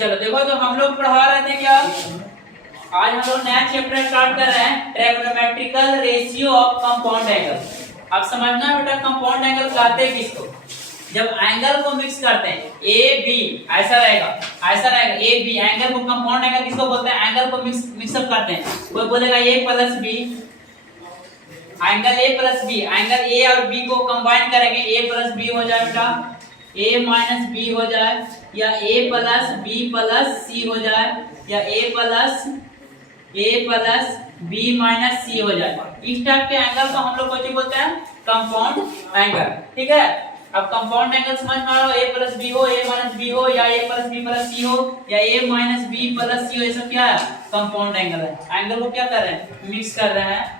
चलो देखो, तो हम लोग पढ़ा रहे थे क्या, आज हम लोग नया चैप्टर स्टार्ट कर रहे हैं, trigonometrical ratio of compound angle. अब समझना बेटा, कंपाउंड एंगल कहते हैं किसको, जब एंगल को मिक्स करते हैं, ए बी ऐसा रहेगा, ऐसा रहेगा ए बी, एंगल को कंपाउंड एंगल किसको बोलते हैं, एंगल को मिक्सअप करते हैं। कोई बोलेगा A plus B, angle A plus B, angle A और बी को कंबाइन करेंगे, ए प्लस बी हो जाए बेटा, ए माइनस बी हो जाए, या ए प्लस बी प्लस सी हो जाए, या ए प्लस बी माइनस सी हो जाए। इस टाइप के एंगल को हम लोग क्या बोलते हैं, कंपाउंड एंगल। ठीक है, अब कंपाउंड एंगल समझ में आ रहा हो, ए प्लस बी हो, ए माइनस बी हो, या ए प्लस बी प्लस सी हो, या ए माइनस बी प्लस सी हो, ये सब क्या है, कंपाउंड एंगल है। एंगल को क्या कर रहे हैं, मिक्स कर रहे हैं।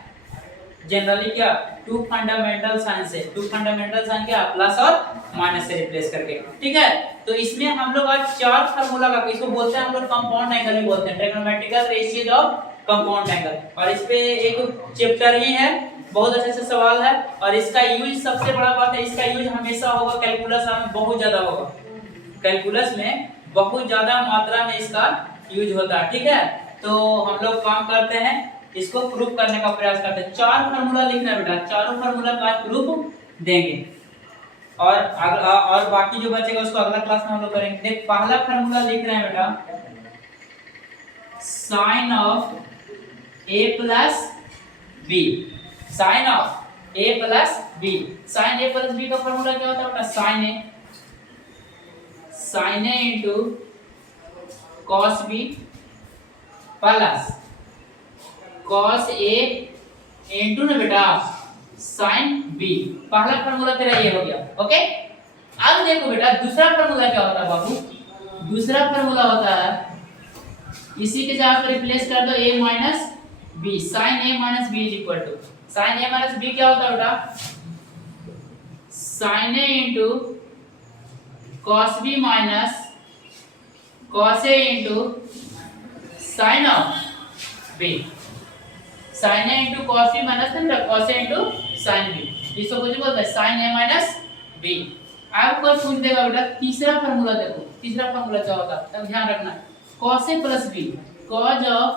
जनरली क्या, टू फंडामेंटल साइन से, टू फंडामेंटल साइन क्या, प्लस और माइनस से रिप्लेस करके। ठीक है, तो इसमें हम लोग आज चार फार्मूला का, इसको बोलते हैं हम लोग कंपाउंड एंगल ही बोलते हैं, trigonometrical ratio of compound angle. और इस पे एक चैप्टर ही है, बहुत अच्छे से सवाल है, और इसका यूज सबसे बड़ा बात है, इसका यूज हमेशा होगा कैलकुलस में, बहुत ज्यादा होगा कैलकुलस में, बहुत ज्यादा मात्रा में इसका यूज होता है। ठीक है, तो हम लोग काम करते हैं, इसको प्रूफ करने का प्रयास करते हैं। चार फार्मूला लिखना बेटा, चारों फार्मूला का प्रूफ देंगे, और बाकी जो बचेगा उसको अगला क्लास में हम लोग करेंगे। देख, पहला फार्मूला लिख रहे हैं बेटा, sine of A plus B, sine of A plus B. Sine A plus B का फार्मूला क्या होता है बेटा, sine A into cos B plus cos A into ना बेटा साइन बी। पहला फार्मूला तेरा ये हो गया। ओके, अब देखो बेटा दूसरा फार्मूला क्या होता है बाबू, दूसरा फार्मूला होता है, इसी के जगह पर रिप्लेस कर दो a minus B, sine a minus B is equal to, sine a minus B क्या होता है बेटा, sine a into cos B minus cos a into sine of B, sine a into cos B minus cos a into sine B, इसको कुछ बोलते हैं sign a minus B. अब कोई पूछ देगा बेटा तीसरा फार्मूला, देखो तीसरा फार्मूला क्या होता है, तब ध्यान रखना, cos a plus b, cos of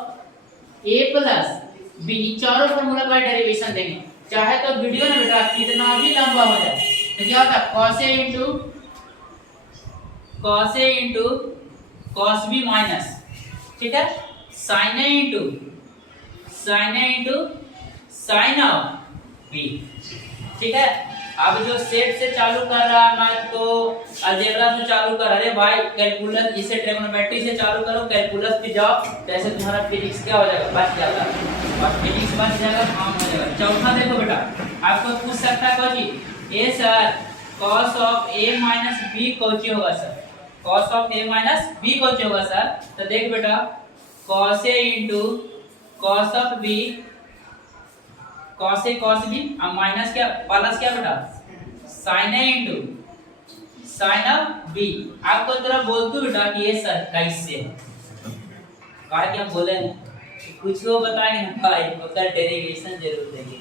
a plus b, चारों फार्मूला का डेरिवेशन देंगे। चाहे तो वीडियो में बेटा कितना भी लंबा हो जाए, तो क्या होता है cos a into cos b minus, ठीक है, sin a into sin of b। ठीक है, अब जो सेट से चालू कर रहा है मैथ को, अलजेब्रा से चालू कर, अरे भाई कैलकुलस, इसे ट्रिगोनोमेट्री से चालू करो, कैलकुलस पे जाओ, कैसे तुम्हारा फिजिक्स क्या हो जाएगा, बच जाता है, और फिजिक्स बच जाएगा, काम हो जाएगा। चौथा देखो बेटा, आपको पूछ सकता है कोई, ए sir cos of a minus b कौची होगा sir, cos of a minus b कौची होगा सर, तो देख बेटा cos a into cos of b, cos a cos b, अब माइनस क्या प्लस क्या बेटा sin a into sin of b। आपको जरा बोल दो बेटा कि ये सर कैसे, कहा कि हम बोले कुछ वो बताएंगे ना भाई, उसका डेरिवेशन जरूर देंगे,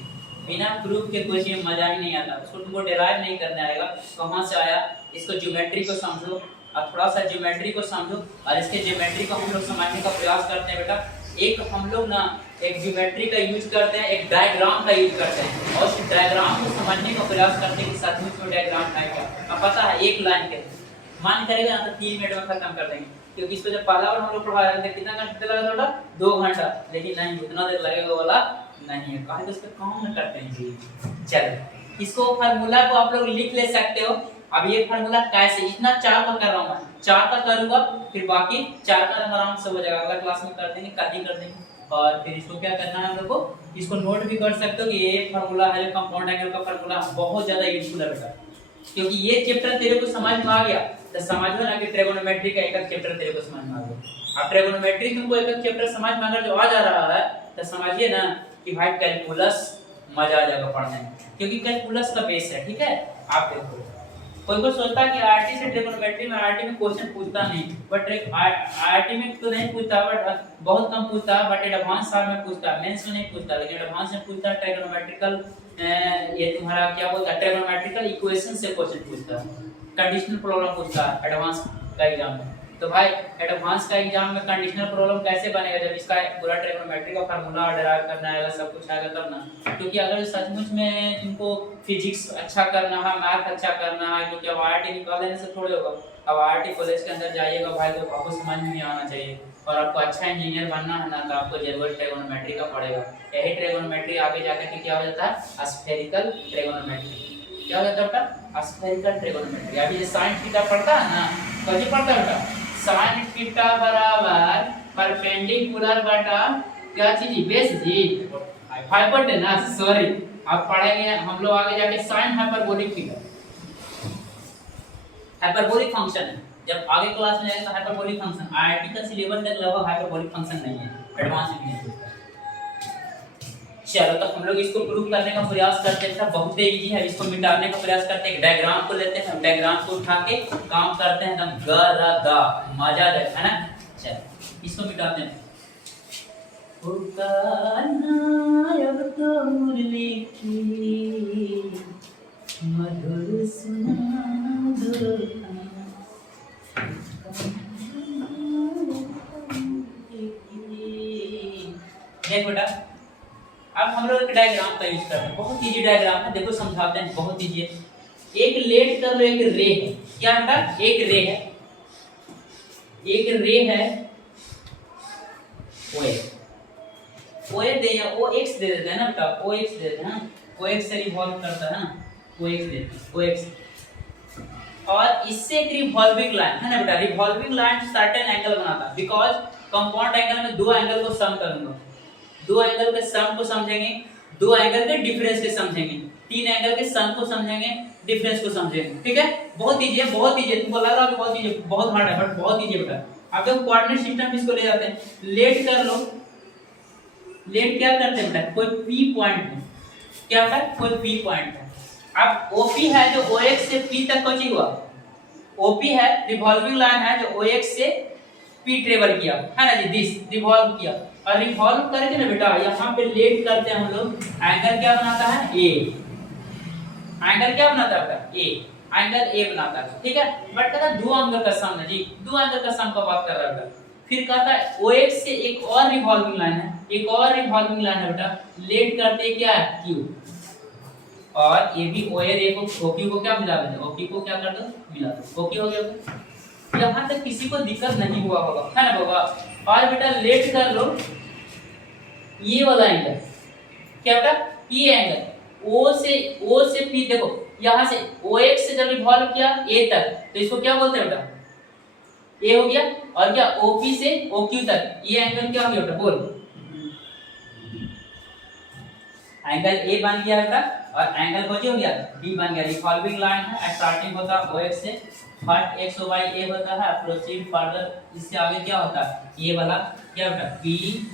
बिना प्रूफ के क्वेश्चन मजा ही नहीं आता, उसको तुमको डेराइव नहीं करने आएगा कहाँ से आया, इसको ज्योमेट्री को समझो, और थोड़ा सा ज्योमेट्री को समझो, और इसके ज्योमेट्री को हम लोग समझने का प्रयास करते हैं बेटा। एक हम लोग ना एक ज्योमेट्री का यूज करते हैं, एक डायग्राम का यूज करते हैं, और उस डायग्राम को समझने का प्रयास करते हैं कि सचमुच में डायग्राम है क्या। अब पता है एक लाइन के मान करेगा ना तो 3 मिनट में खत्म कर देंगे, क्योंकि इसको जब पहला बार हम लोग पढ़ा रहे थे कितना घंटा लगा था, 2 घंटा, लेकिन नहीं उतना देर लगेगा वाला नहीं है, कहा तो इसका काम न करते हैं जी। चलो इसको फार्मूला को आप लोग लिख ले सकते हो। अब ये फार्मूला कैसे, इतना 4 का कर रहा हूं मैं, 4 का करूंगा, फिर बाकी 4 का आराम से हो जाएगा, अगला क्लास में कर देंगे, कल ही कर देंगे। और फिर इसको क्या करना है हम लोग को, इसको नोट भी कर सकते हो कि ये फार्मूला है जो कंपाउंड एंगल का फार्मूला बहुत ज्यादा यूजफुल है बेटा, क्योंकि ये चैप्टर तेरे को समझ में आ गया तो समझो ना कि ट्रिगोनोमेट्री का एक चैप्टर तेरे को समझ में आ गया। अब ट्रिगोनोमेट्री तुमको एक चैप्टर समझ में अगर जो आ जा रहा है तो समझिए ना कि भाई कैलकुलस मजा आ जाएगा पढ़ने में, क्योंकि कैलकुलस का बेस है। ठीक है, आप देखो कोई सोचता है कि आरटी से ट्रिगोनोमेट्री में, आरटी में क्वेश्चन पूछता नहीं, बट आरटी में तो नहीं पूछता, बट बहुत कम पूछता है, बट एडवांस साल में पूछता है, मेंस में नहीं पूछता, लेकिन एडवांस में पूछता है ट्रिगोनोमेट्रिकल, ये तुम्हारा क्या बोलता है, ट्रिगोनोमेट्रिकल इक्वेशन से क्वेश्चन पूछता है, कंडीशनल प्रॉब्लम पूछता है एडवांस का एग्जाम में। तो भाई एडवांस का एग्जाम में कंडीशनल प्रॉब्लम कैसे बनेगा जब इसका पूरा ट्रिग्नोमेट्री का फार्मूला डिराइव करना आएगा, सब कुछ आएगा तब ना। क्योंकि अगर सचमुच में इनको फिजिक्स अच्छा करना है, मैथ अच्छा करना है, क्योंकि अब आईआईटी निकाल लेने से थोड़े होगा। अब आईआईटी कॉलेज के अंदर जाइएगा भाई तो आपको समझ में नहीं आना चाहिए, और आपको अच्छा इंजीनियर बनना है ना तो आपको जरूर ट्रिग्नोमेट्री का पड़ेगा। यही ट्रिग्नोमेट्री आगे जाकर के क्या हो जाता है, स्फेरिकल ट्रिग्नोमेट्री। क्या हो जाता है बेटा, स्फेरिकल ट्रिग्नोमेट्री। अभी जो साइन थीटा पढ़ता है ना, कभी पढ़ता है बेटा, साइन थीटा बराबर परपेंडिकुलर बटा क्या चीज, बेस जी, हाइपोटेनस। सॉरी आप पढ़ेंगे हम लोग आगे जाके sine hyperbolic theta, hyperbolic function है। जब आगे क्लास में जाएंगे तो हाइपरबोलिक फंक्शन, आईआईटी का सिलेबस तक लगभग हाइपरबोलिक फंक्शन नहीं है, एडवांस में नहीं है। चलो तो हम लोग इसको प्रूव करने का प्रयास करते हैं, बहुत ही इजी है। इसको मिटाने का प्रयास करते हैं, डायग्राम को लेते हैं, डायग्राम को उठा के काम करते हैं, एकदम गरदा मजा है ना। चलो इसको मिटाते हैं। तो मुरली की मधुर सुनादो, देख बेटा अब हम लोग एक डायग्राम का यूज करते हैं, बहुत इजी डायग्राम है, देखो समझाते हैं, बहुत इजी है। एक लेट कर लो, एक रे है, क्या बेटा, एक रे है, एक रे है ओए, ओए दे या ओ एक्स दे देते हैं ना बेटा, ओ एक्स दे देते हैं, ओ एक्स से रिवॉल्व करता है ना, ओ एक्स दे ओ एक्स, और इससे एक रिवॉल्विंग लाइन है ना बेटा, रिवॉल्विंग लाइन सर्टेन एंगल बनाता है, बिकॉज कंपाउंड एंगल में दो एंगल को सम करूंगा, दो एंगल के सम को समझेंगे, दो एंगल के डिफरेंस के समझेंगे, तीन एंगल के सम को समझेंगे, डिफरेंस को समझेंगे। ठीक है, बहुत इजी है, बहुत इजी है। तुमको लग रहा है कि बहुत इजी, बहुत हार्ड है, बट बहुत इजी है बेटा। अब देखो कोऑर्डिनेट सिस्टम इसको ले जाते हैं, लेट कर लो, लेट क्या करते हैं बेटा, कोई पी पॉइंट है, क्या बेटा, कोई पी पॉइंट है। अब ओपी है जो ओएक्स से पी तक पहुंची हुआ, ओपी है रिवॉल्विंग लाइन है जो ओएक्स से पी ट्रेवल किया है ना जी, दिस रिवॉल्व किया, और रिवॉल्व करके ना बेटा यहाँ पे लेट करते हैं हम लोग, एंगल क्या बनाता है, ए, एंगल क्या बनाता है बेटा, ए, एंगल ए बनाता है। ठीक है, बट कहता है दो एंगल का सम है जी, दो एंगल का सम का बात कर रहा है बेटा। फिर कहता है ओएक्स से एक और रिवॉल्विंग लाइन है, एक और रिवॉल्विंग लाइन है बेटा, लेट करते क्या है, क्यू, और ये भी ओए रे को ओक्यू को क्या मिला देंगे, ओक्यू को क्या कर दो, मिला दो, ओके हो गया। यहाँ तक किसी को दिक्कत नहीं हुआ होगा, है ना होगा। और बेटा लेट कर लो ये वाला एंगल, क्या बेटा, ये एंगल ओ से पी, देखो यहाँ से OX से जब रिवॉल्व किया ए तक, तो इसको क्या बोलते हैं बेटा, ए हो गया, और क्या OP से OQ तक, ये एंगल क्या हो गया बेटा, बोल, एंगल ए बन गया बेटा, और एंगल हो गया बी बन गया। रिवॉल्विंग लाइन है, स्टार्टिंग होता है OX से, फट एक्स वाई ए होता है, प्रोसीड फर्दर, इससे आगे क्या होता है, ये वाला क्या बेटा, पी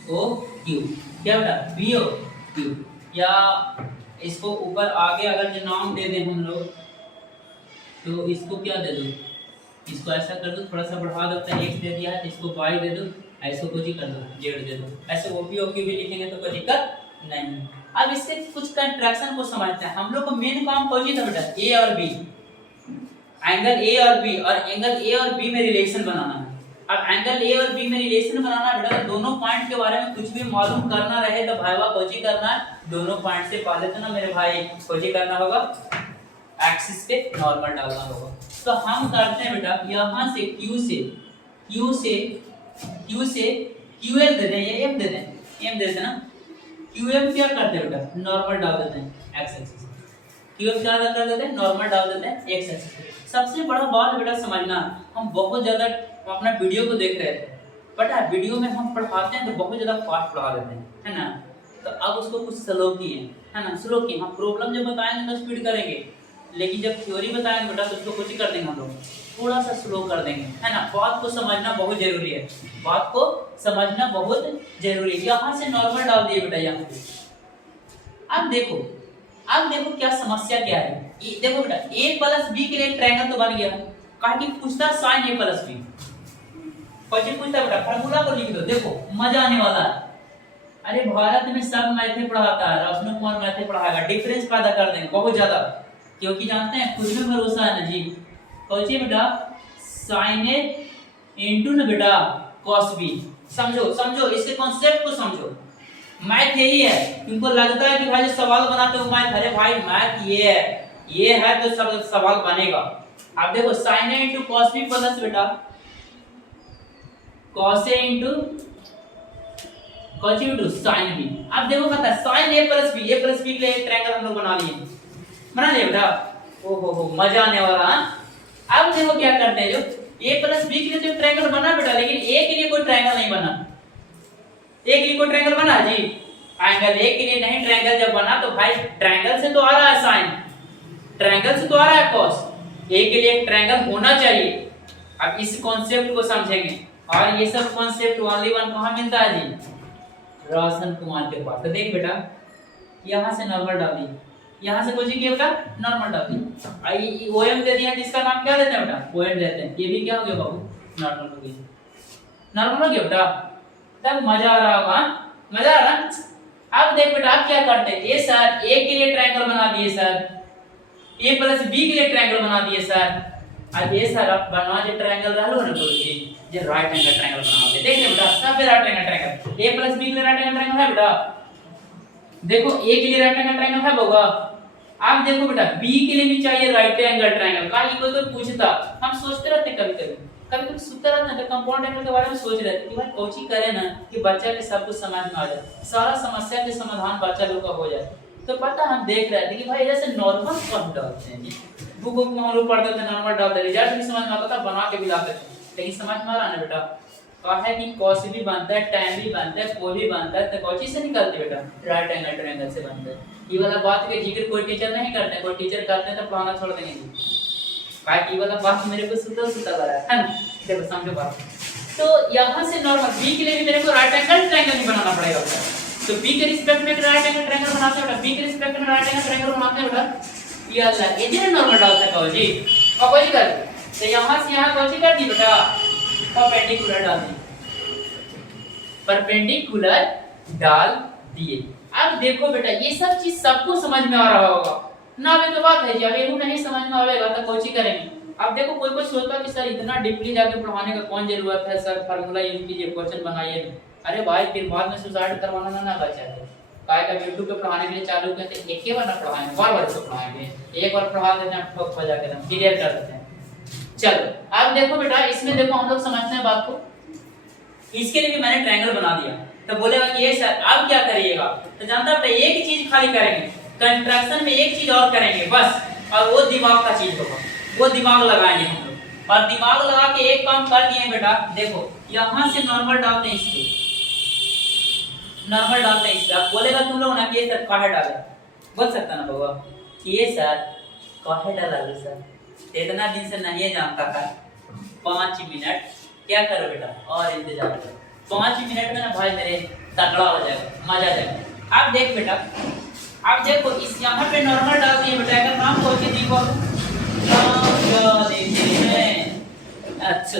ओ क्यू, क्या बेटा, पी ओ क्यू, या इसको ऊपर आगे अगर जो नाम दे दें हम लोग, तो इसको क्या दे दो, इसको ऐसा कर दो, थोड़ा सा बढ़ा दो, एक्स दे दिया है, इसको वाई दे दो, ऐसे कुछ ही कर दो, जेड दे दो, ऐसे ओपी ओक्यू भी लिखेंगे तो कोई दिक्कत नहीं। अब इससे कुछ कंट्रैक्शन को समझते हैं। हम लोग को मेन काम कौन था बेटा, ए और बी, एंगल ए और बी, और एंगल ए और बी में रिलेशन बनाना है। अब एंगल ए और बी में रिलेशन बनाना बेटा, तो दोनों पॉइंट के बारे में कुछ भी मालूम करना रहे तो भाईवा कोची करना है, दोनों पॉइंट से पहले तो ना मेरे भाई कोची करना होगा, एक्सिस पे नॉर्मल डालना होगा। तो हम करते हैं बेटा, यहाँ से Q से QL दे दें या M दे दें, M दे दें ना, QM क्या करते हैं बेटा, नॉर्मल डाल देते हैं एक्स एक्सिस, QM क्या कर देते हैं, नॉर्मल डाल देते हैं एक्स एक्सिस। सबसे बड़ा बात बेटा समझना, हम बहुत ज्यादा अपना वीडियो को देख रहे थे, बट वीडियो में हम पढ़ाते हैं तो बहुत ज्यादा फास्ट पढ़ा देते हैं, है ना। तो अब उसको कुछ स्लो किए, है ना, स्लो किए। हम प्रॉब्लम जब बताएंगे तो स्पीड करेंगे, लेकिन जब थ्योरी बताएंगे बेटा तो उसको कुछ ही कर देंगे हम लोग, थोड़ा सा स्लो कर देंगे, है ना। बात को समझना बहुत जरूरी है, बात को समझना बहुत जरूरी है। यहाँ से नॉर्मल डाल दिए बेटा यहाँ पे। अब देखो क्या समस्या क्या है। देखो बेटा a प्लस बी के लिए ट्रायंगल तो बन गया, कहा कि पूछता sine a plus B, question पूछता बेटा फार्मूला को लिख दो, देखो मजा आने वाला है। अरे भारत में सब मैथे पढ़ाता है, रोशन कुमार मैथे पढ़ाएगा, डिफरेंस पैदा कर देंगे बहुत ज्यादा, क्योंकि जानते हैं खुद में भरोसा है ना जी। सोचिए बेटा साइन ए इंटू ना बेटा cos b। समझो समझो इसके कॉन्सेप्ट को समझो। मैथ यही है, तुमको लगता है कि भाई जो सवाल बनाते हो मैथ, अरे भाई मैथ ये है तो सब सवाल बनेगा। आप देखो sin a into cos b plus बेटा cos a into cos into sin b। आप देखो पता है sin a प्लस b के लिए एक ट्रायंगल हम लोग बना लिए बेटा। ओहो मजा आने वाला। अब देखो क्या करते हैं, जो a प्लस b के लिए तो ट्रायंगल बना बेटा, लेकिन a के लिए कोई ट्रायंगल नहीं बना। a के लिए कोई ट्रायंगल बना जी? एंगल a के लिए नहीं, ट्रायंगल जब बना तो भाई ट्रायंगल से तो आ रहा है sin, ट्रायंगल से तो आ रहा है cos, a के लिए एक ट्रायंगल होना चाहिए। अब इस कॉन्सेप्ट को समझेंगे, और ये सब कॉन्सेप्ट ओनली वन कहां मिलता है जी? रोशन कुमार के पास। तो देख बेटा यहां से नॉर्मल डाल दी, यहां से कुछ किया बेटा नॉर्मल डाल दी, ओएम दे दिया जिसका नाम क्या देते हैं बेटा ओएम देते हैं। ये भी क्या हो गया बाबू नॉर्मल हो गया, नॉर्मल हो गया बेटा। तब मजा आ रहा होगा, मजा आ रहा। अब देख बेटा आप क्या करते हैं, ये सर a के लिए ट्रायंगल बना दिए सर, a प्लस b के लिए ट्रायंगल बना दिए सर। अब ये सर आप बनवा जो ट्रायंगल रहलो ना गुरुजी, जे राइट एंगल ट्रायंगल बनाओगे। देख ले बेटा सब पे right angle triangle, a plus b के लिए राइट एंगल ट्रायंगल है बेटा। देखो a के लिए राइट एंगल ट्रायंगल है होगा। आप देखो बेटा b के लिए भी चाहिए राइट एंगल ट्रायंगल का। ये कोई तो पूछता, हम सोचते रहते कभी सुनते रहते हैं तो कंपाउंड एंगल के बारे में सोच रहे थे कि भाई कोची करे ना कि बच्चा के सब कुछ समझ में आ जाए, सारा समस्या के समाधान बच्चा लोग का हो जाए। तो पता हम देख रहे थे कि भाई जैसे नॉर्मल कौन डालते हैं जी, बुक में हम लोग पढ़ते थे नॉर्मल डालते, रिजल्ट भी समझ में आता था, बना के भी लाते थे, लेकिन समझ में आ रहा ना बेटा कहा है कि cos भी बनता है, tan भी बनता है, कोई भी बनता है, तो कौन चीज से निकलते बेटा राइट एंगल ट्रायंगल से बनता है। ये वाला बात के जिक्र कोई टीचर नहीं करते, कोई टीचर करते हैं तो पढ़ाना छोड़ देंगे जी। काय की वाला बात मेरे को सुता लग रहा है ना, देखो समझो बात। तो यहां से नॉर्मल b के लिए भी मेरे को राइट एंगल ट्रायंगल ही बनाना पड़ेगा बेटा। तो b के रिस्पेक्ट में राइट एंगल ट्रायंगल बनाते हैं बेटा, b के रिस्पेक्ट में राइट एंगल ट्रायंगल बनाते हैं बेटा। ये अल्लाह ये जो नॉर्मल डाल सका हो जी, अब वही कर। तो यहां से यहां कौन सी कर दी बेटा परपेंडिकुलर डाल दी, परपेंडिकुलर डाल दिए। अब देखो बेटा ये सब चीज सबको समझ में आ रहा होगा ना, वे तो बात है जी। अब ये नहीं समझ में आएगा तो कोची करेंगे। अब देखो कोई सोचता कि सर इतना डीपली जाके पढ़ाने का कौन जरूरत है, सर फार्मूला यूज कीजिए क्वेश्चन बनाइए। अरे भाई फिर बाद में सुसाइड करवाना ना बचा है, काय का YouTube पे पढ़ाने के लिए चालू करते एक ही बार ना पढ़ाएंगे, बार-बार इसको पढ़ाएंगे, एक बार पढ़ा देते हैं ठोक बजा के हम क्लियर कर देते हैं। चलो अब देखो बेटा इसमें देखो हम लोग समझते हैं बात को। इसके लिए भी मैंने ट्रायंगल बना दिया, तो बोलेगा कि ये सर अब क्या करिएगा, तो जानता है एक चीज खाली करेंगे, कंस्ट्रक्शन में एक चीज और करेंगे बस, और वो दिमाग का चीज होगा, वो दिमाग लगाएंगे हम लोग। और दिमाग लगा के एक काम कर दिए बेटा, देखो यहां से नॉर्मल डालते हैं इसको, नॉर्मल डालते हैं इसको। आप बोलेगा तुम लोग ना कि ये सर काहे डाले, बोल सकता ना बाबा कि ये सर काहे डाला सर, इतना दिन से नहीं जानता था। 5 मिनट क्या करो बेटा और इंतजार करो, 5 मिनट में ना भाई मेरे तगड़ा हो जाएगा, मजा आ जाएगा। आप देख बेटा, आप देखो इस यहाँ पे नॉर्मल डाल दिए बेटा, अगर नाम बोल के देखो नाम क्या देते हैं, अच्छा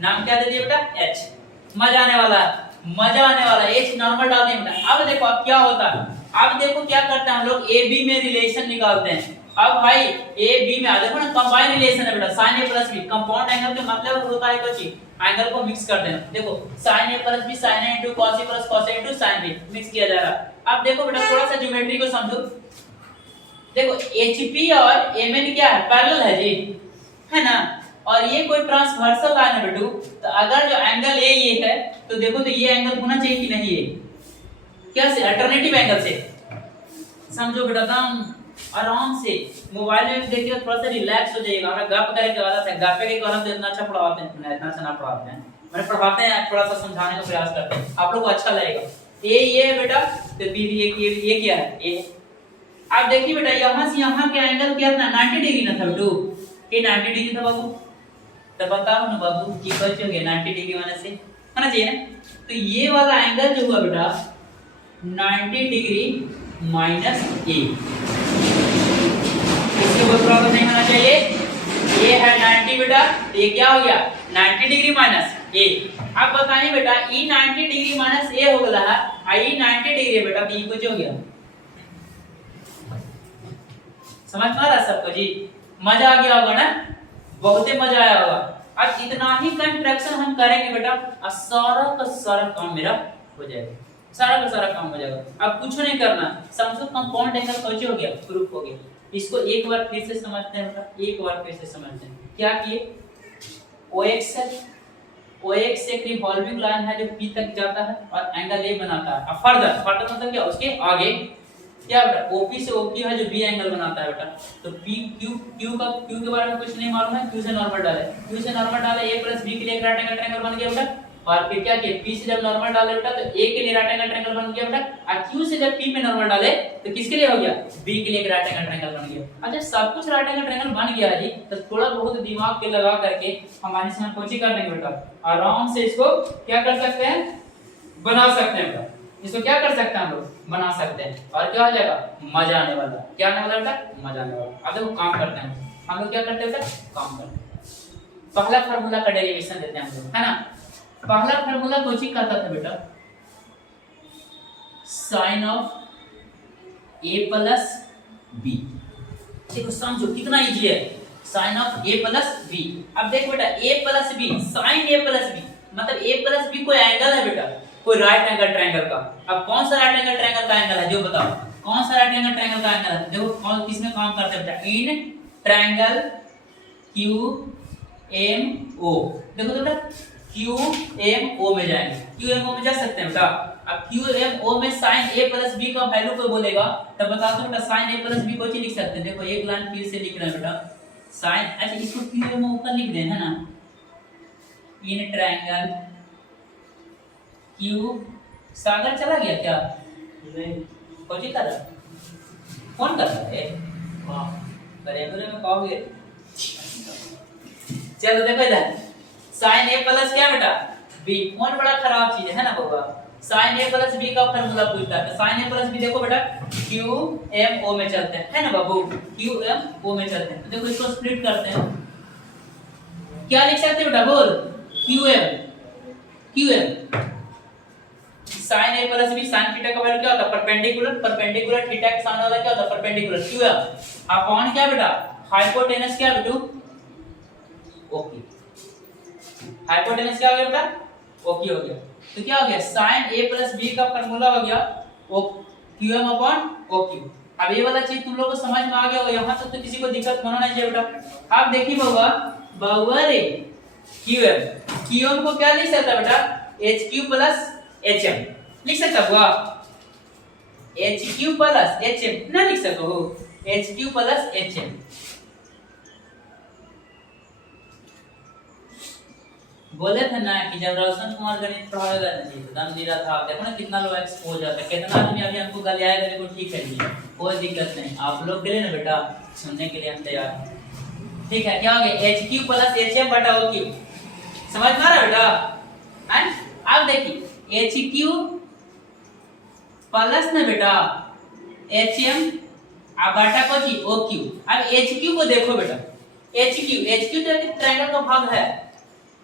नाम क्या दे दिए बेटा h, मजा आने वाला है, मजा आने वाला है। h नॉर्मल डाल दिए बेटा। अब देखो अब क्या होता है, अब देखो क्या करते हैं हम लोग a b में रिलेशन निकालते हैं। अब भाई a b में आ देखो ना कंबाइन रिलेशन है बेटा, sin a plus b। Compound angle का मतलब होता है कुछ एंगल को मिक्स कर देना। देखो sin a plus b sin a into cos a plus cos a into sin b mix किया जा रहा है। अब देखो बेटा थोड़ा सा ज्योमेट्री को समझो, देखो HP और MN क्या है पैरेलल है जी, है ना, और ये कोई ट्रांसवर्सल लाइन है बेटू। तो अगर जो एंगल A ये है तो देखो तो ये एंगल होना चाहिए कि नहीं, है क्या से अल्टरनेटिव एंगल से समझो बेटा, एकदम आराम से मोबाइल में देखिए, थोड़ा सा रिलैक्स हो जाइएगा। हमें गप करे की आदत है, गप्पे के कारण तो इतना अच्छा पढ़ाते हैं, इतना अच्छा ना पढ़ाते हैं, मैंने पढ़ाते हैं थोड़ा सा समझाने का प्रयास करते हैं, आप लोग को अच्छा लगेगा। ये है बेटा, तो B भी ये क्या है ये। आप देखिए बेटा यहाँ से यहाँ के एंगल क्या था 90 डिग्री ना था बेटू, ये 90 डिग्री था बाबू। तो बताओ ना बाबू की बचोगे 90 डिग्री होने से होना चाहिए ना। तो ये वाला एंगल जो हुआ बेटा 90 डिग्री माइनस a, इसके कोई प्रॉब्लम नहीं होना चाहिए। ये है 90 बेटा, तो ये क्या हो गया 90 डिग्री माइनस a। अब बताइए बेटा e 90 डिग्री माइनस a हो गया है, i 90 डिग्री बेटा b कुछ हो गया। समझ में आ रहा सबको जी, मजा आ गया होगा ना, बहुत ही मजा आया होगा। अब इतना ही कंट्रैक्शन हम करेंगे बेटा, और सारा का सारा काम मेरा हो जाएगा, सारा का सारा काम हो जाएगा। अब कुछ नहीं करना, समझो कंपाउंड एंगल कौन हो गया, प्रूफ हो गया। इसको एक बार फिर से समझते हैं बेटा, एक बार फिर से समझते हैं। क्या किए, OX है, OX एक रिवॉल्विंग लाइन है जो P तक जाता है और एंगल A बनाता है। अब फर्दर फर्दर मतलब क्या, उसके आगे क्या बेटा, OP से OQ है जो B एंगल बनाता है बेटा। तो P Q के बारे में कुछ नहीं मालूम है, Q से नॉर्मल डाले, Q से नॉर्मल डाले, A प्लस B के लिए एक राइट एंगल ट्रायंगल बन गया बेटा। और फिर क्या किया, P से जब नॉर्मल डाले बेटा तो A के लिए राइट एंगल ट्रायंगल बन गया बेटा। और Q से जब P पे नॉर्मल डाले तो किसके लिए हो गया, B के लिए एक राइट एंगल ट्रायंगल बन गया। अच्छा सब कुछ राइट एंगल ट्रायंगल बन गया है जी, तो थोड़ा बहुत दिमाग पे लगा करके हमारे इसमें कोची कर देंगे बेटा, आराम से इसको क्या कर सकते हैं, बना सकते हैं बेटा। इसको क्या कर सकते हैं हम लोग, बना सकते हैं। और क्या हो जाएगा, मजा आने वाला। क्या आने वाला बेटा, मजा आने वाला। अब देखो काम करते हैं हम लोग, क्या करते हैं बेटा, काम करते हैं। पहला फार्मूला का डेरिवेशन देते हैं हम लोग, है ना। पहला फार्मूला कोची कहता था बेटा, sine of A plus B। देखो समझो कितना इजी है, sine of A plus B। अब देखो बेटा A plus B, sine A plus B मतलब A प्लस B कोई एंगल है बेटा, कोई राइट एंगल ट्रायंगल का। अब कौन सा राइट एंगल ट्रायंगल का एंगल है जो बताओ, कौन सा राइट एंगल ट्रायंगल का एंगल है। देखो कौन किसमें काम करता है बेटा, इन ट्रायंगल QMO। देखो तो बेटा QMO में जाएंगे, QMO में जा सकते हैं बेटा। अब QMO में साइन A प्लस B का वैल्यू को बोलेगा तब बता दो बेटा, साइन A प्लस B को लिख सकते हैं। देखो एक लाइन फिर से लिख रहे हैं बेटा, साइन, अच्छा इसको QMO का लिख दें, है ना। इन ट्रायंगल Q, सागर चला गया क्या, नहीं कोची कर रहा, कौन कर रहा है, वाह बरेबरे में कहोगे। चलो देखो इधर, साइन A प्लस क्या बेटा B, कौन बड़ा खराब चीज है ना बाबा। साइन A प्लस B का फार्मूला पूछता है, साइन A प्लस B देखो बेटा QMO में चलते हैं, है ना बाबू, QMO में चलते हैं। देखो इसको स्प्लिट करते हैं, क्या लिख सकते हैं बेटा, बोल QM sine A plus B, sine theta का वैल्यू क्या होता है, परपेंडिकुलर, परपेंडिकुलर थीटा के सामने वाला क्या होता है, परपेंडिकुलर। QM अपॉन क्या बेटा, हाइपोटेनस क्या बेटू, ओके, हाइपोटेनस क्या हो गया बेटा, ओके हो गया। तो क्या हो गया, साइन A प्लस B का फार्मूला हो गया QM अपॉन OQ। अब ये वाला चीज तुम लोगों को समझ में आ गया होगा, यहाँ तक तो किसी को दिक्कत होना नहीं चाहिए बेटा। अब देखिए बाबा रे QM को क्या लिख सकता है बेटा, HQ प्लस HM लिख सकता हुआ, HQ प्लस HM ना लिख सको हो, HQ प्लस HM। बोले थे ना कि जब रोशन कुमार गणित पढ़ाएगा ना जी, दम दे रहा था, देखो ना कितना लोग एक्सपोज होता है, कितना आदमी अभी हमको गाली आएगा, बिल्कुल ठीक है जी, कोई दिक्कत नहीं, आप लोग के लिए ना बेटा सुनने के लिए हम तैयार हैं। ठीक है, क्या हो गया, HQ प्लस HM बटा OQ, समझ में आ रहा है बेटा। एंड अब देखिए HQ प्लस ना बेटा HM अब बटा को जी OQ। अब HQ को देखो बेटा, HQ तो एक ट्रायंगल का भाग है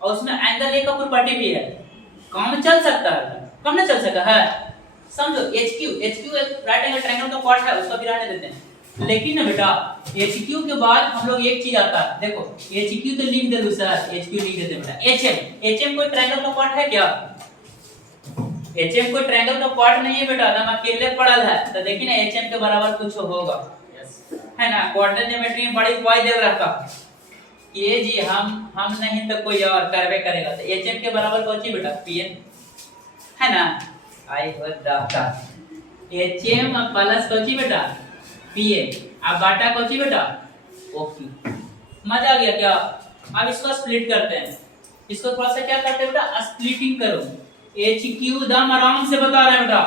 और उसमें एंगल A का प्रॉपर्टी भी है, काम चल सकता है, कम ना चल सकता है, समझो। HQ एक राइट एंगल ट्रायंगल का पार्ट है, उसका भी रहने देते हैं। लेकिन ना बेटा HQ के बाद हम लोग एक चीज आता है, देखो HQ तो लिख दे दो सर, HQ लिख देते बेटा। HM कोई ट्रायंगल का पार्ट है क्या, HM कोई ट्रायंगल का पार्ट नहीं है बेटा, हम अकेले पढ़ल है, तो देखिए ना HM के बराबर कुछ होगा, है ना। क्वाड्रेंट ज्योमेट्री में बड़ी उपाय दे रखा ये जी, हम नहीं तो कोई और करवे करेगा, तो HM के बराबर कौन सी बेटा, PN, है ना। आई हो दाता, HM प्लस कौन सी बेटा, PN, अब बाटा कौन सी बेटा, OQ। मजा आ गया क्या। अब इसको स्प्लिट करते हैं, इसको थोड़ा सा क्या करते हैं बेटा, स्प्लिटिंग करो। HQ दम आराम से बता रहे हैं बेटा,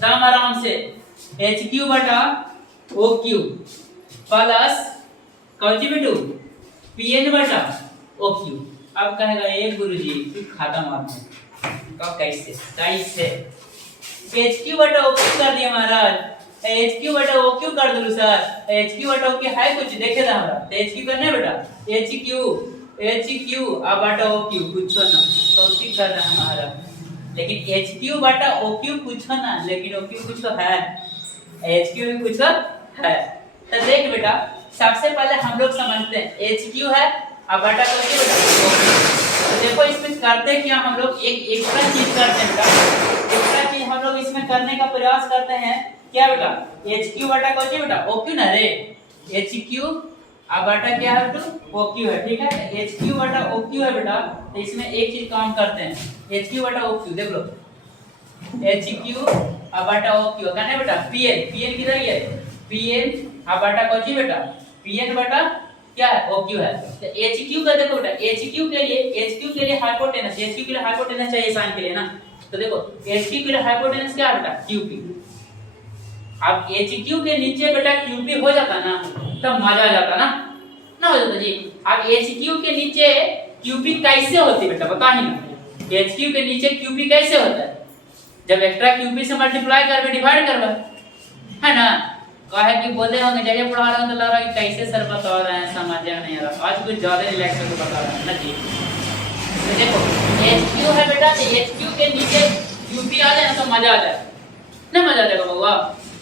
दम आराम से, HQ बटा OQ प्लस कौन सी बेटू, PN बटा OQ। अब कहेगा ए गुरुजी तू खाता मारना का, कैसे HQ बटा OQ कर दिया महाराज, HQ बटा OQ कर दो सर, HQ बटा OQ है कुछ देखे था हमरा, तो HQ करना है बेटा, HQ अब बटा OQ कुछ ना, कौशिक कर रहा है महाराज। लेकिन HQ बटा OQ कुछ ना, लेकिन OQ कुछ तो है, HQ भी कुछ है। तो देख बेटा सबसे पहले हम लोग समझते हैं HQ है, अब बटा OQ बेटा करते क्या हम लोग एक एक्स्ट्रा चीज करते हैं बेटा, एक्स्ट्रा चीज हम लोग इसमें करने का प्रयास करते हैं क्या बेटा, HQ बटा कौन बेटा OQ ना रे, HQ अब बटा क्या है बेटा OQ है, ठीक है, HQ बटा OQ है बेटा, तो इसमें एक चीज काम करते हैं, HQ बटा OQ देख लो, HQ अब बटा OQ कहने बेटा PN किधर है, PN अब बटा कौन बेटा PN बटा क्या है OQ है, तो HQ का देखो बेटा, HQ के लिए हाइपोटेनस, HQ के लिए हाइपोटेनस चाहिए साइन के लिए ना, तो देखो HQ के लिए हाइपोटेनस क्या है बेटा QP, अब HQ के नीचे बेटा QP हो जाता ना तब मजा आ जाता ना हो जाता जी। अब HQ के नीचे QP कैसे होती बेटा बता ही ना, HQ के नीचे QP कैसे होता है, जब एक्स्ट्रा QP से मल्टीप्लाई करके डिवाइड करवा है ना, कहे कि बोले होंगे जगह पढ़ा रहे हो तो लग रहा है कि कैसे सर बता रहे हैं, समझ नहीं आ रहा, आज कुछ ज्यादा रिलैक्स करके बता रहे हैं ना जी। तो देखो HQ है बेटा, तो HQ के नीचे QP आ जाए ना तो मजा आ जाए ना, मजा आ जाएगा बाबा,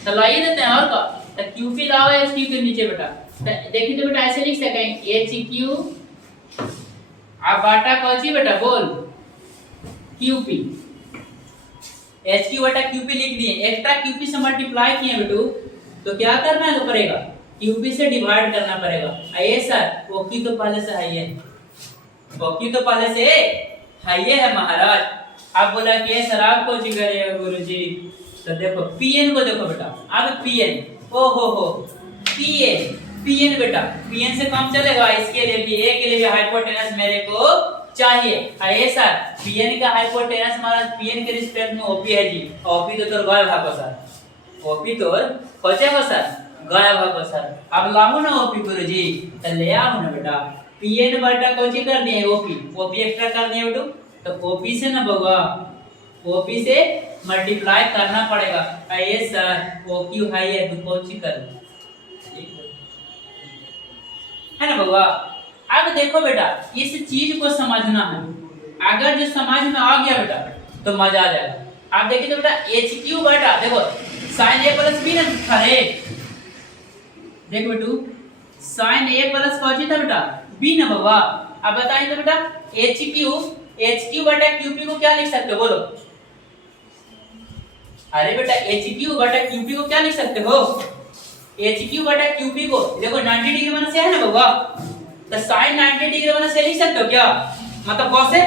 तो लाइए देते हैं और का, तो QP लाओ HQ के नीचे बेटा, तो देखिए तो बेटा ऐसे लिख सकेंगे HQ अब बाटा कौन बेटा बोल QP, HQ बटा QP लिख दिए, एक्स्ट्रा QP से मल्टीप्लाई किए बेटू, तो क्या करना है तो पड़ेगा QP से डिवाइड करना पड़ेगा, आइए सर OQ तो पहले से है, OQ तो पहले से है महाराज, आप बोला कि सर आपको जी करेगा गुरुजी, तो देखो PN को देखो बेटा, अब PN ओ हो PN बेटा, PN से काम चलेगा, इसके लिए भी A के लिए भी हाइपोटेनस मेरे को चाहिए, आइए सर PN का हाइपोटेनस हमारा PN के रिस्पेक्ट में OP है जी, OP तो तोर गायब भागो सर, OP तोर खोजेगो सर गायब भागो सर, अब लाऊं ना OP गुरुजी, तो ले आओ ना बेटा, PN बटा कौन कर दिए OP एक्स्ट्रा कर दिए बेटू, तो OP से ना बगा OP से मल्टीप्लाई करना पड़ेगा, आइए सर OQ है ये तो कौन सी कर है ना बाबा। अब देखो बेटा इस चीज को समझना है, अगर जो समझ में आ गया बेटा तो मजा आ जाएगा, आप देखिए तो बेटा HQ बेटा देखो sin A प्लस B ना था रे, देख बेटू sin A प्लस कौन था बेटा B ना बाबा, अब बताइए तो बेटा HQ बटा QP को क्या लिख सकते हो बोलो, अरे बेटा HQ बटा QP को क्या लिख सकते हो, HQ बटा QP को देखो 90 डिग्री बना से है ना बाबा, तो sin 90 डिग्री बना से लिख सकते हो क्या, मतलब cos से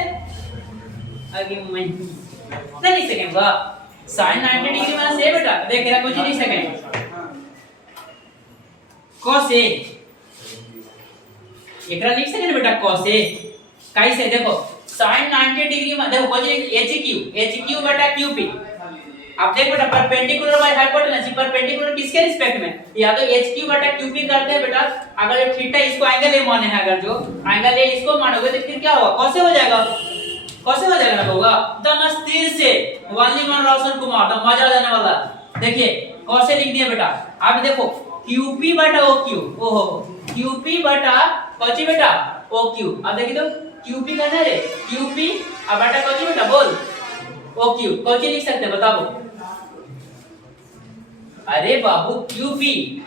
आगे मैं नहीं लिख सकेंगे बाबा, sin 90 डिग्री बना से बेटा देख रहा कुछ नहीं लिख सकेंगे, cos से एकरा लिख सकेंगे बेटा cos से, कैसे देखो sin 90 डिग्री में देखो कुछ HQ बटा QP, अब देख बेटा परपेंडिकुलर बाय हाइपोटेनस, परपेंडिकुलर किसके रिस्पेक्ट में, या तो HQ बटा QP करते हैं बेटा, अगर ये थीटा इसको एंगल A माने हैं, अगर जो एंगल A इसको मानोगे तो फिर क्या होगा कैसे हो जाएगा, कैसे हो जाएगा ना होगा एकदम स्थिर से वाली मान रोशन कुमार, तो मजा आ जाने वाला, देखिए कैसे लिख दिया बेटा, अब देखो QP बटा OQ, ओहो QP बटा कौन बेटा OQ, अब देखिए तो QP करना है रे QP अब बटा कौन बेटा बोल OQ, कौन लिख सकते हैं बताओ, अरे बाबू QP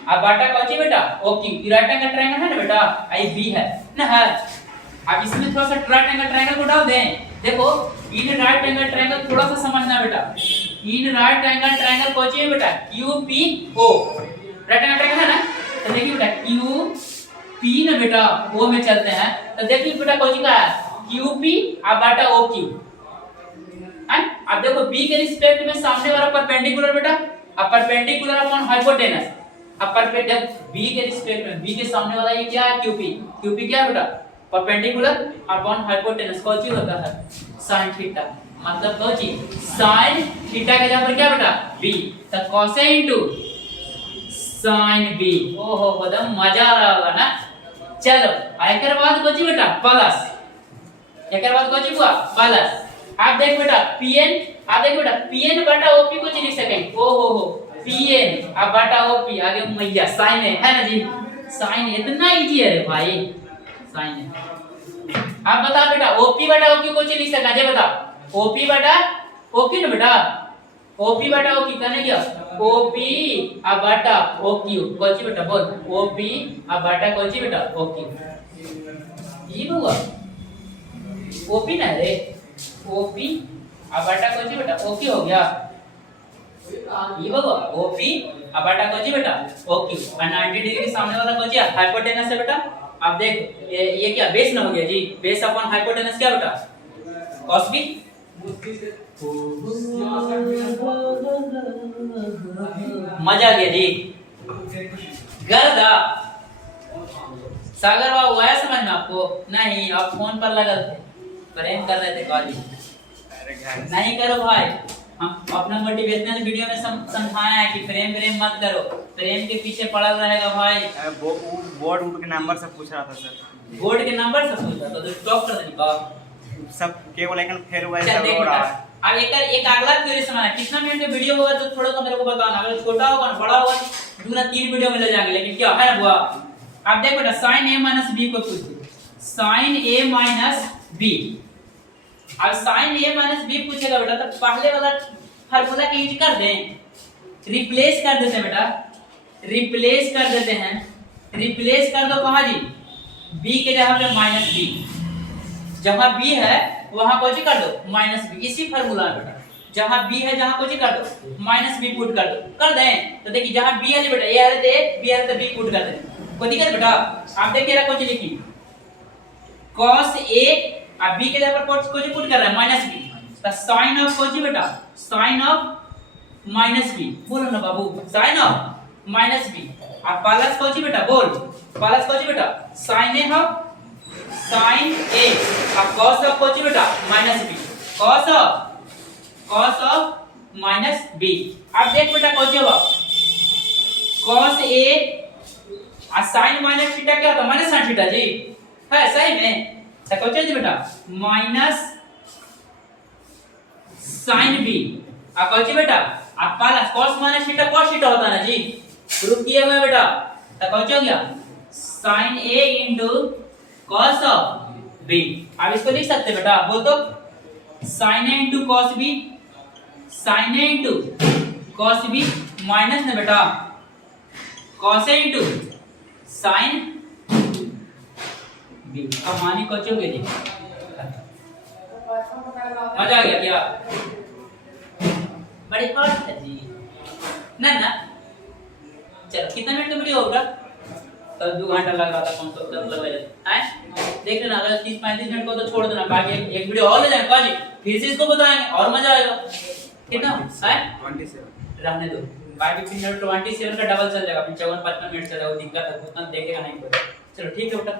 अब बाटा कौन बेटा OQ, राइट एंगल ट्रायंगल है ना बेटा, आई B है ना है, अब इसमें थोड़ा सा राइट एंगल ट्रायंगल को डाल दें, देखो इन राइट एंगल ट्रायंगल थोड़ा सा समझना बेटा, इन राइट एंगल ट्रायंगल कौन है बेटा QPO, राइट एंगल ट्रायंगल है ना, तो देखिए बेटा QP ना बेटा O में चलते हैं, तो देखिए बेटा कौन का है QP अब बाटा OQ, अब देखो B के रिस्पेक्ट में सामने वाला परपेंडिकुलर बेटा, अब परपेंडिकुलर अपॉन हाइपोटेनस, अब परपेंडिकुलर B के रिस्पेक्ट में B के सामने वाला ये क्या है QP क्या है बेटा परपेंडिकुलर अपॉन हाइपोटेनस, कौन सी होता है sin थीटा, मतलब कौन सी sin थीटा के जगह पर क्या बेटा B, तो cos A into sin B, ओहो बड़ा मजा आ रहा होगा ना, चलो एकर बाद कौन सी बेटा प्लस, एकर बाद कौन सी हुआ प्लस, आप देख बेटा PN, आप देख बेटा PN बटा OP को लिख सकेंगे, ओहो हो PN अब बटा OP आगे मैया sin है ना जी, sin इतना इजी है रे भाई sin है, आप बता बेटा OP बटा OQ को लिख सका जे बता OP बटा OQ ना बेटा, OP बटा OQ करने क्या OP अब बटा OQ कौन बेटा बोल OP अब बटा कौन बेटा OQ, ये हुआ OP ना रे ओपी अब बेटा कोची बेटा ओक्यू हो गया ये बाबा ओपी अब बेटा कोची बेटा ओक्यू और 90 डिग्री के सामने वाला कोची हाइपोटेनस है बेटा। अब देख ये क्या बेस ना हो गया जी, बेस अपॉन हाइपोटेनस क्या बेटा cos b। मजा आ गया जी। गर्दा सागर बाबू आया समझ में आपको? नहीं, आप फोन पर लगा थे, प्रेम कर रहे थे कॉलेज। नहीं करो भाई, हम अपना मोटिवेशनल वीडियो में समझाया है कि प्रेम मत करो, प्रेम के पीछे पड़ा रहेगा भाई। बोर्ड के नंबर से पूछ रहा था सर। बोर्ड के नंबर से पूछ रहा था तो स्टॉप कर देनी बाप सब केवल लेकिन फेल हुआ है सब हो रहा है। अब एक अगला क्वेश्चन है, कितना मिनट का वीडियो होगा तो थोड़ा सा मेरे को बताना, अगर छोटा होगा ना बड़ा होगा दूसरा 3 वीडियो में ले जाएंगे, लेकिन क्या है ना बुआ। अब देखो बेटा sin a minus b को पूछे, sin a minus b। अब sin a minus b पूछेगा बेटा तो पहले वाला फार्मूला के यूज कर दें, रिप्लेस कर देते हैं बेटा, रिप्लेस कर देते हैं, रिप्लेस कर दो कहां जी b के जगह पे माइनस b, जहां b है वहां कोची कर दो माइनस b, इसी फार्मूला में बेटा जहां b है जहां कोची कर दो माइनस b पुट कर दो, कर दें तो देखिए जहां b है बेटा a है तो a, b है तो b पुट कर दें, कोई दिक्कत बेटा। आप देखिए रहा कोची लिखी cos a, अब b के जगह पर कोची पुट कर रहा है माइनस b, तो sin ऑफ कोची बेटा sin ऑफ माइनस b, बोलो ना बाबू sin ऑफ माइनस b, अब प्लस कोची बेटा बोल प्लस कोची बेटा sin a of sin a, अब cos ऑफ कोची बेटा minus b, cos of minus b। अब देख बेटा कोची होगा cos a और sin माइनस थीटा क्या होता है माइनस sin थीटा जी, है सही में तो कोची जी बेटा माइनस sin b, अब कोची बेटा अब plus cos minus theta cos theta होता है ना जी, प्रूफ किया हुआ है बेटा, तो कोची हो गया sin a into cos of b। अब इसको लिख सकते हैं बेटा, बोल दो sin a into cos b, sin a into cos b minus ना बेटा cos a into sin b। अब मानी कोची हो गई, मजा आ गया क्या? बड़ी बात है जी ना ना। चलो कितना मिनट का वीडियो होगा? तो 2 घंटा लग रहा था कौन सा तब लग रहा है, देख लेना अगर 30-35 मिनट को तो छोड़ देना, बाकी एक वीडियो और ले जाएंगे काजी, फिर से इसको बताएंगे और मजा आएगा। कितना है 27 रहने दो, बाकी फिर 27 का डबल चल जाएगा, 54-55 मिनट चलेगा, दिक्कत है उतना देखेगा नहीं कोई। चलो ठीक है बेटा।